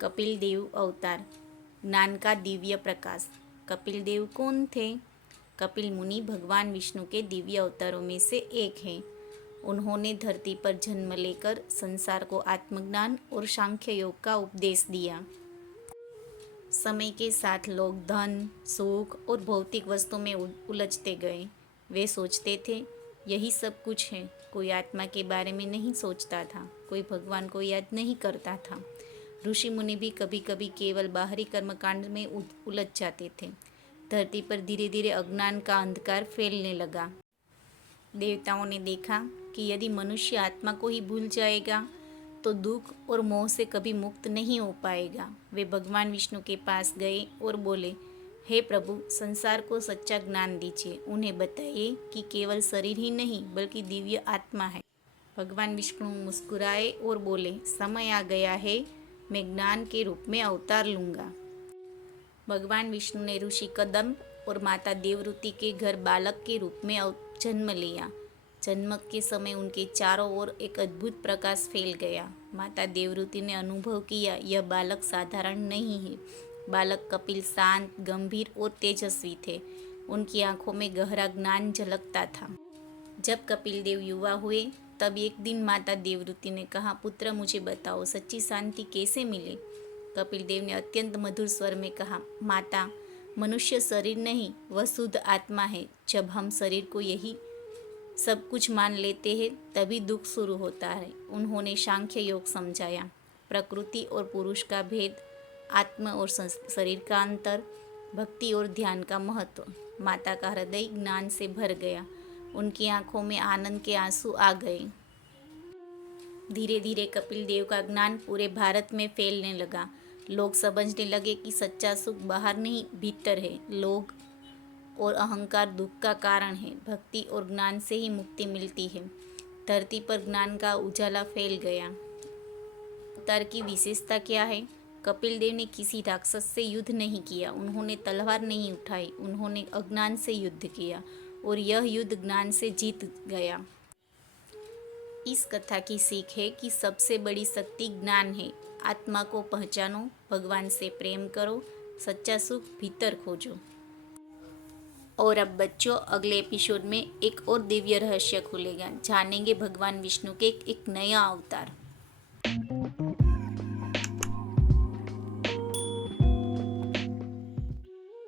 कपिल देव अवतार, ज्ञान का दिव्य प्रकाश। कपिल देव कौन थे? कपिल मुनि भगवान विष्णु के दिव्य अवतारों में से एक हैं। उन्होंने धरती पर जन्म लेकर संसार को आत्मज्ञान और सांख्य योग का उपदेश दिया। समय के साथ लोग धन, सुख और भौतिक वस्तुओं में उलझते गए। वे सोचते थे यही सब कुछ है। कोई आत्मा के बारे में नहीं सोचता था, कोई भगवान को याद नहीं करता था। ऋषि मुनि भी कभी कभी केवल बाहरी कर्मकांड में उलझ जाते थे। धरती पर धीरे धीरे अज्ञान का अंधकार फैलने लगा। देवताओं ने देखा कि यदि मनुष्य आत्मा को ही भूल जाएगा तो दुख और मोह से कभी मुक्त नहीं हो पाएगा। वे भगवान विष्णु के पास गए और बोले, हे प्रभु, संसार को सच्चा ज्ञान दीजिए। उन्हें बताइए कि केवल शरीर ही नहीं बल्कि दिव्य आत्मा है। भगवान विष्णु मुस्कुराए और बोले, समय आ गया है, मैं ज्ञान के रूप में अवतार लूँगा। भगवान विष्णु ने ऋषि कदम्ब और माता देवहूति के घर बालक के रूप में जन्म लिया। जन्म के समय उनके चारों ओर एक अद्भुत प्रकाश फैल गया। माता देवहूति ने अनुभव किया, यह बालक साधारण नहीं है। बालक कपिल शांत, गंभीर और तेजस्वी थे। उनकी आंखों में गहरा ज्ञान झलकता था। जब कपिल देव युवा हुए तब एक दिन माता देवहूति ने कहा, पुत्र मुझे बताओ, सच्ची शांति कैसे मिले? कपिल देव ने अत्यंत मधुर स्वर में कहा, माता, मनुष्य शरीर नहीं, वह शुद्ध आत्मा है। जब हम शरीर को यही सब कुछ मान लेते हैं तभी दुख शुरू होता है। उन्होंने सांख्य योग समझाया, प्रकृति और पुरुष का भेद, आत्मा और शरीर का अंतर, भक्ति और ध्यान का महत्व। माता का हृदय ज्ञान से भर गया। उनकी आंखों में आनंद के आंसू आ गए। धीरे धीरे कपिल देव का ज्ञान पूरे भारत में फैलने लगा। लोग समझने लगे कि सच्चा सुख बाहर नहीं भीतर है। लोग और अहंकार दुख का कारण है। भक्ति और ज्ञान से ही मुक्ति मिलती है। धरती पर ज्ञान का उजाला फैल गया। अवतार की विशेषता क्या है? कपिल देव ने किसी राक्षस से युद्ध नहीं किया। उन्होंने तलवार नहीं उठाई। उन्होंने अज्ञान से युद्ध किया और यह युद्ध ज्ञान से जीत गया। इस कथा की सीख है कि सबसे बड़ी शक्ति ज्ञान है। आत्मा को पहचानो, भगवान से प्रेम करो, सच्चा सुख भीतर खोजो। और अब बच्चों, अगले एपिसोड में एक और दिव्य रहस्य खुलेगा। जानेंगे भगवान विष्णु के एक नया अवतार।